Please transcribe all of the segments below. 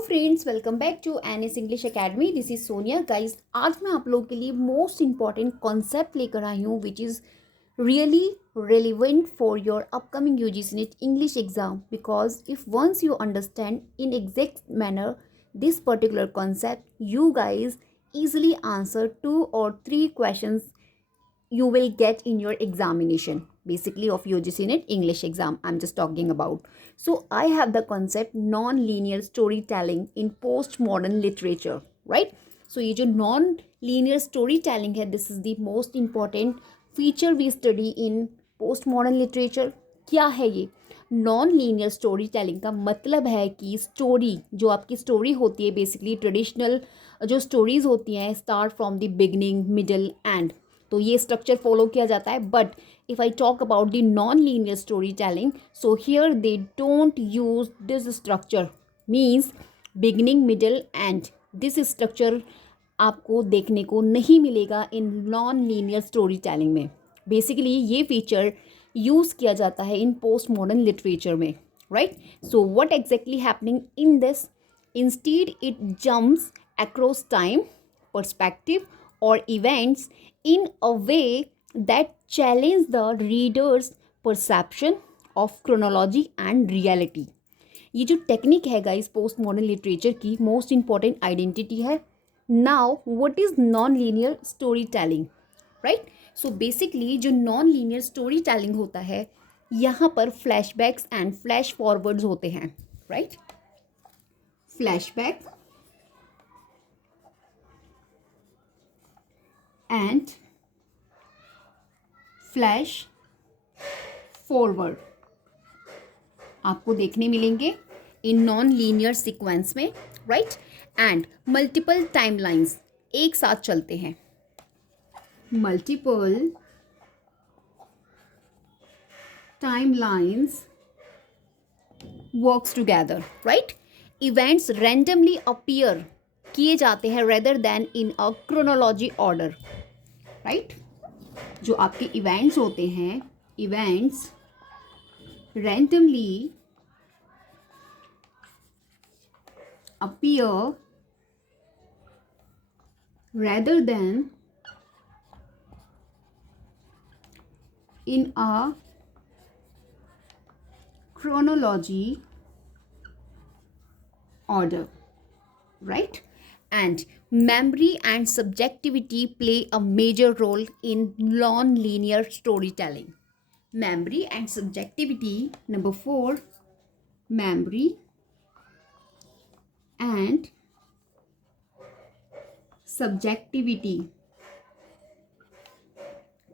Friends, welcome back to NS English academy. This is Sonia. Guys, आज मैं आप लोगों के लिए मोस्ट इंपॉर्टेंट कॉन्सेप्ट लेकर आई हूँ which is really relevant for your upcoming UGC NET English exam, because if once you understand in exact manner this particular concept, you guys easily answer 2 or 3 questions you will get in your examination, basically of UGC NET English exam I'm just talking about. So I have the concept non-linear storytelling in postmodern literature, right? So ये जो non-linear storytelling है, this is the most important feature we study in postmodern literature. क्या है ये non linear story telling? का मतलब है कि स्टोरी, जो आपकी स्टोरी होती है, बेसिकली ट्रेडिशनल जो स्टोरीज होती हैं, start from the beginning, middle, and, तो ये स्ट्रक्चर फॉलो किया जाता है. But if I talk about the non linear story telling, so here they don't use this structure, means beginning, middle, and. This structure आपको देखने को नहीं मिलेगा in non linear story telling में. बेसिकली ये फीचर यूज़ किया जाता है इन पोस्ट मॉडर्न लिटरेचर में, right? So what exactly happening in this? Instead it jumps across time, perspective, or events in a way that challenge the reader's perception of chronology and reality. ये जो टेक्निक है guys post modern literature की most important identity है. Now what is non linear story telling, right? So basically जो non linear story telling होता है, यहाँ पर फ्लैशबैक्स एंड फ्लैश फॉरवर्ड्स होते हैं, right? Flashback and flash forward आपको देखने मिलेंगे इन नॉन लीनियर सीक्वेंस में, राइट? एंड मल्टीपल टाइमलाइंस एक साथ चलते हैं. Multiple timelines works together, right? Events randomly appear किए जाते हैं rather then in a chronology order, right? जो आपके इवेंट्स होते हैं, events randomly appear rather than in a chronology order, right? And memory and subjectivity play a major role in non-linear storytelling. Memory and subjectivity, number 4, memory and subjectivity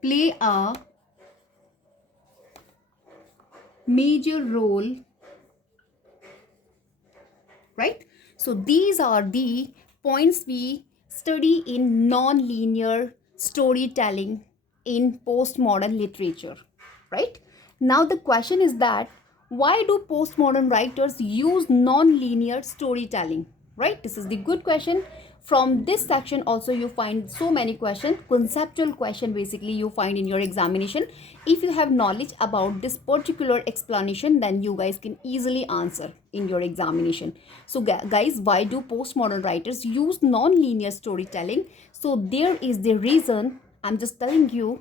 play a major role, right? So these are the points we study in non-linear storytelling in postmodern literature, right? Now the question is that why do postmodern writers use non-linear storytelling, right? This is the good question. From this section also you find so many questions, conceptual question basically you find in your examination. If you have knowledge about this particular explanation, then you guys can easily answer in your examination. So guys, why do postmodern writers use non-linear storytelling? So there is the reason, I'm just telling you.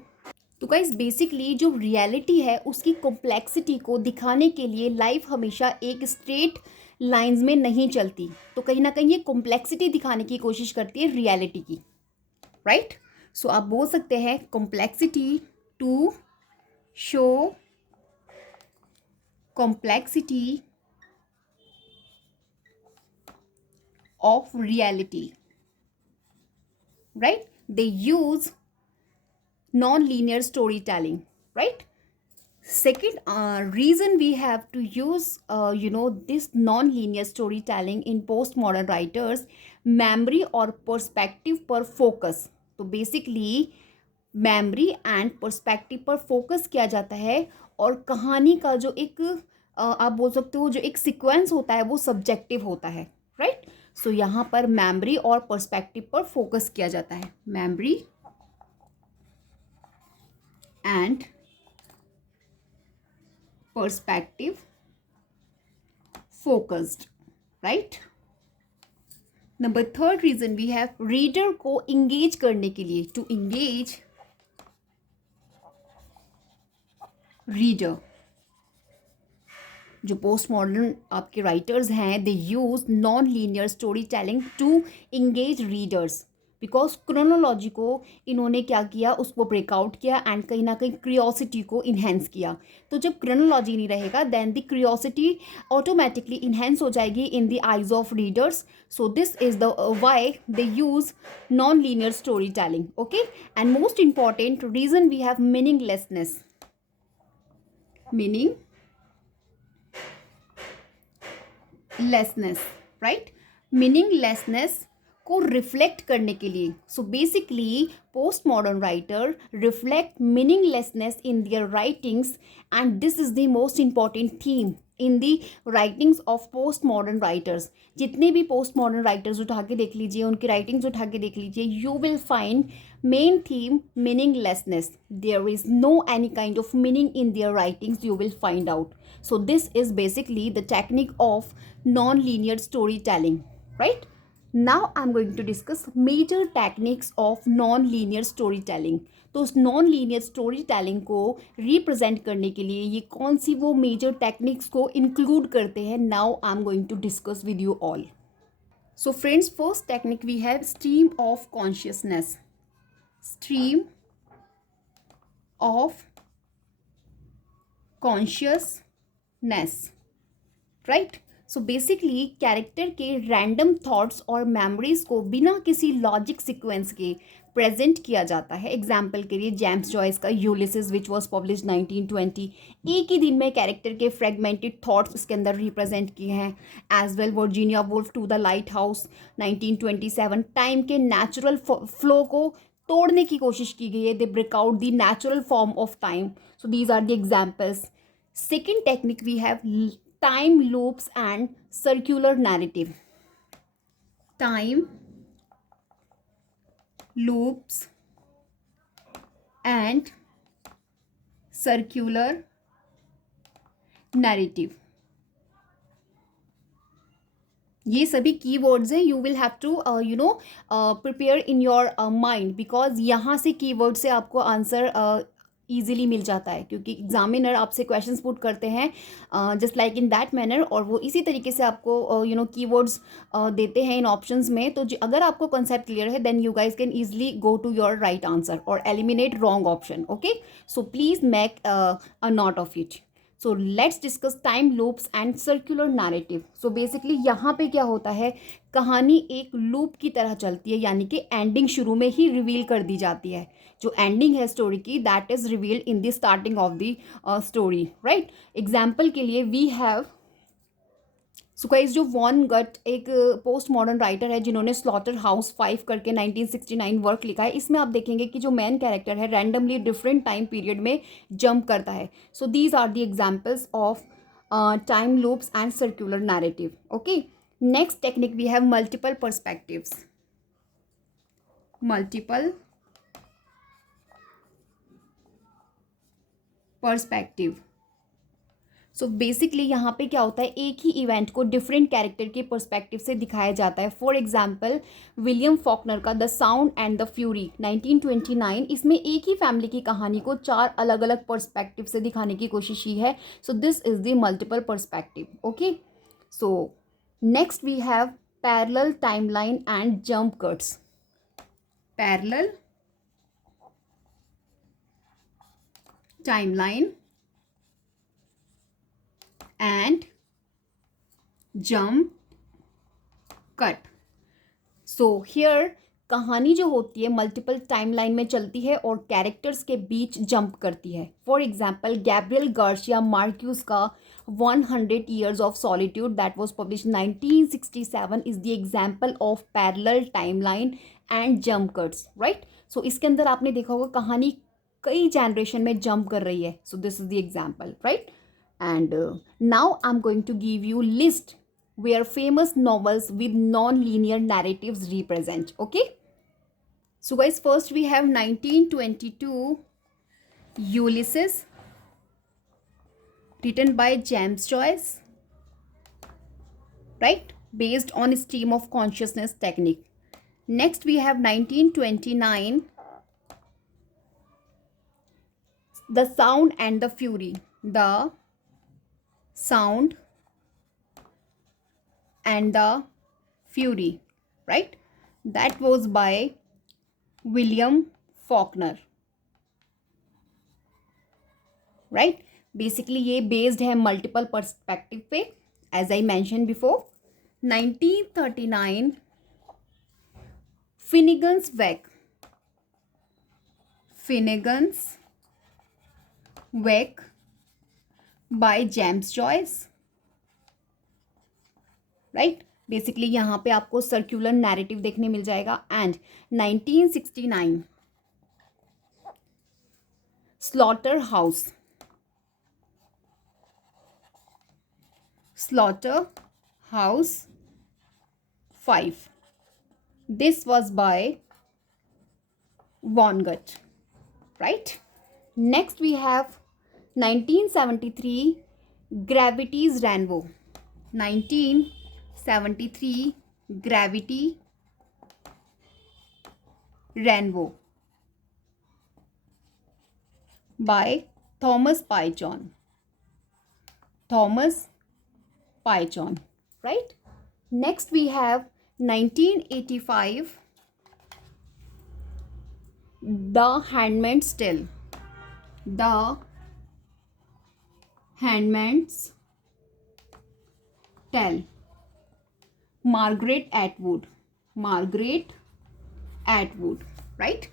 तो guys basically जो रियलिटी है उसकी कॉम्प्लेक्सिटी को दिखाने के लिए लाइफ हमेशा एक स्ट्रेट लाइंस में नहीं चलती, तो कहीं ना कहीं ये कॉम्प्लेक्सिटी दिखाने की कोशिश करती है रियलिटी की, राइट? सो आप बोल सकते हैं complexity to show complexity of reality, right? They use non-linear storytelling, right? Second reason we have to use this non-linear storytelling in postmodern writers, memory और perspective पर focus. तो basically memory and perspective पर focus किया जाता है, और कहानी का जो एक आप बोल सकते हो जो एक sequence होता है वो subjective होता है, right? So यहाँ पर memory और perspective पर focus किया जाता है. memory and perspective focused, right? Number third reason we have reader को इंगेज करने के लिए, टू इंगेज रीडर। जो पोस्ट मॉडर्न आपके राइटर्स हैं they use non linear story telling to engage readers, because chronology को इन्होंने क्या किया, उसको ब्रेकआउट किया एंड कहीं ना कहीं क्रियोसिटी को इन्हेंस किया। तो जब क्रोनोलॉजी नहीं रहेगा then the curiosity automatically enhance हो जाएगी in the eyes of readers. So this is the why they use non linear story telling. Okay, and most important reason we have meaninglessness, meaning lessness, right, meaninglessness को reflect करने के लिए। So basically post modern writer reflect meaninglessness in their writings and this is the most important theme in the writings of post modern writers. जितने भी post modern writers उठा के देख लीजिए, उनकी राइटिंग्स उठा के देख लीजिए, you will find main theme meaninglessness. There is no any kind of meaning in their writings, you will find out. So this is basically the technique of non-linear storytelling, right? Now I'm going to discuss major techniques of non-linear storytelling. तो उस non linear story telling को रिप्रेजेंट करने के लिए ये कौन सी वो major techniques को इंक्लूड करते हैं, now I am going to discuss with you all. So friends, first technique we have stream of consciousness. Stream of consciousness, right? So basically character के रैंडम थॉट्स और मेमोरीज को बिना किसी लॉजिक सीक्वेंस के प्रेजेंट किया जाता है. एग्जाम्पल के लिए जेम्स जॉयस का यूलिसिस विच वॉज पब्लिश 1920, एक ही दिन में कैरेक्टर के फ्रेगमेंटेड थॉट्स इसके अंदर रिप्रेजेंट किए हैं. As well Virginia Woolf to the lighthouse 1927, time के नेचुरल फ्लो को तोड़ने की कोशिश की गई है. They break out the natural form of time. So these are the examples. Second technique we have time loops and circular narrative. Time loops and circular narrative. ये सभी कीवर्ड्स हैं. You will have to prepare in your mind, because यहाँ से कीवर्ड से आपको answer easily मिल जाता है, क्योंकि एग्जामिनर आपसे क्वेश्चंस पुट करते हैं just like in that manner, और वो इसी तरीके से आपको कीवर्ड्स देते हैं इन ऑप्शंस में. तो अगर आपको कॉन्सेप्ट क्लियर है then you guys can easily go to your right answer और eliminate wrong option. Okay, so please make a note of it. So let's discuss time loops and circular narrative. So basically यहाँ पे क्या होता है, कहानी एक लूप की तरह चलती है, यानी कि एंडिंग शुरू में ही रिवील कर दी जाती है. जो एंडिंग है स्टोरी की that is revealed in the starting of the story, right. Example के लिए वी हैव सो गाइस, जो वॉन गट एक पोस्ट मॉडर्न राइटर है जिन्होंने स्लॉटर हाउस 5 करके 1969 वर्क लिखा है. इसमें आप देखेंगे कि जो मेन कैरेक्टर है रैंडमली डिफरेंट टाइम पीरियड में जंप करता है. So these are the examples of time loops and circular narrative. Okay, next technique we have multiple perspectives. Multiple perspective. So basically यहाँ पे क्या होता है, एक ही इवेंट को डिफरेंट कैरेक्टर के पर्सपेक्टिव से दिखाया जाता है. फॉर एग्जाम्पल विलियम फॉकनर का the sound and the fury 1929, इसमें एक ही फैमिली की कहानी को 4 अलग अलग पर्सपेक्टिव से दिखाने की कोशिश की है. So this is the multiple perspective. Okay, so next we have parallel timeline and jump cuts. Parallel timeline and jump cut. So here कहानी जो होती है मल्टीपल टाइमलाइन में चलती है और कैरेक्टर्स के बीच जंप करती है. For example Gabriel Garcia Marcus का 100 Years of Solitude that was published 1967 is the example of parallel timeline and jump cuts, right. So इसके अंदर आपने देखा होगा कहानी कई जनरेशन में जंप कर रही है. So this is the example, right. And now I'm going to give you list where famous novels with non-linear narratives represent. Okay, so guys, first we have 1922 Ulysses written by James Joyce, right. based on stream of consciousness technique. Next we have 1929, The Sound and the Fury. The Sound and the Fury, right? That was by William Faulkner, right? Basically ये based है multiple perspective पे, as I mention before. 1939, Finnegans Wake. Finnegans Wake by James Joyce, right. Basically यहाँ पे आपको circular narrative देखने मिल जाएगा. And 1969, slaughterhouse. Slaughterhouse 5. This was by Vonnegut, right? Next we have 1973, Gravity's Rainbow. 1973, Gravity Rainbow by Thomas Pynchon. Thomas Pynchon, right? Next we have 1985, The Handmaid's Tale. The Handmaid's Tale. Margaret Atwood. Margaret Atwood, right?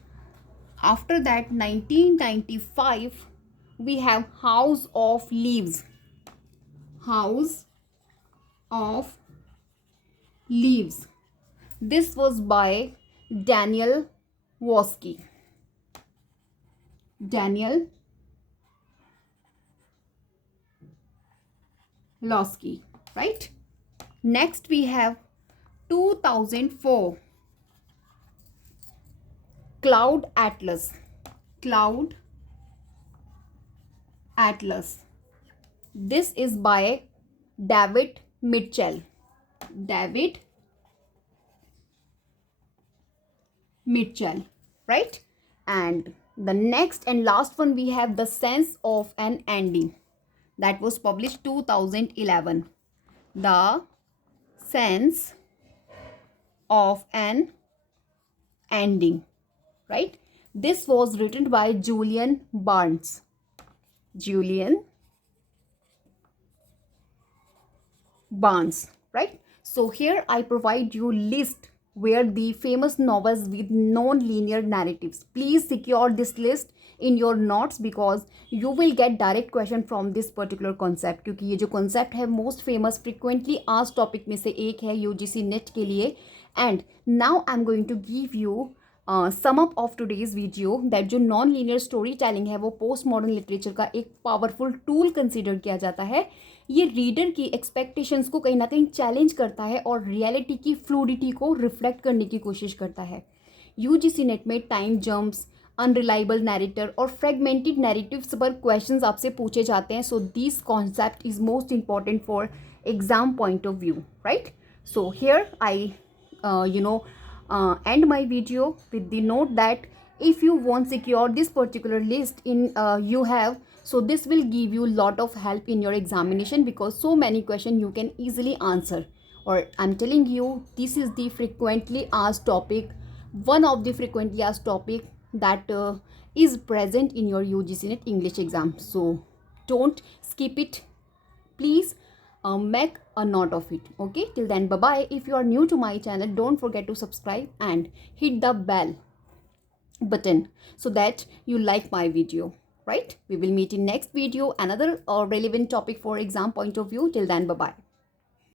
After that, 1995, we have House of Leaves. House of Leaves. This was by Daniel Woski. Daniel Losky, right? Next we have 2004, Cloud Atlas. Cloud Atlas. This is by David Mitchell. David Mitchell, right? And the next and last one we have The Sense of an Ending. That was published 2011. The Sense of an Ending, right? This was written by Julian Barnes. Julian Barnes, right? So here I provide you list where the famous novels with non-linear narratives. Please secure this list in your notes because you will get direct question from this particular concept. क्योंकि ये जो concept है most famous frequently asked topic में से एक है UGC NET के लिए. And now I'm going to give you sum up of today's video that जो नॉन लीनियर स्टोरी टेलिंग है वो पोस्ट मॉडर्न लिटरेचर का एक पावरफुल टूल कंसिडर किया जाता है. ये रीडर की एक्सपेक्टेशंस को कहीं ना कहीं चैलेंज करता है और रियलिटी की फ्लूडिटी को रिफ्लेक्ट करने की कोशिश करता है. यूजीसी नेट में टाइम जंप्स, अनरिलायबल नैरेटर और फ्रेगमेंटेड नैरेटिव्स पर क्वेश्चंस आपसे पूछे जाते हैं. So this concept is most important for exam point of view, right? So here I end my video with the note that if you want secure this particular list in you have, so this will give you lot of help in your examination because so many questions you can easily answer. Or I'm telling you, this is the frequently asked topic, one of the frequently asked topic that is present in your UGC NET English exam. So don't skip it, please. Make a note of it. Okay, till then, bye bye. If you are new to my channel, don't forget to subscribe and hit the bell button so that you like my video, right? We will meet in next video, another relevant topic for exam point of view. Till then, bye bye.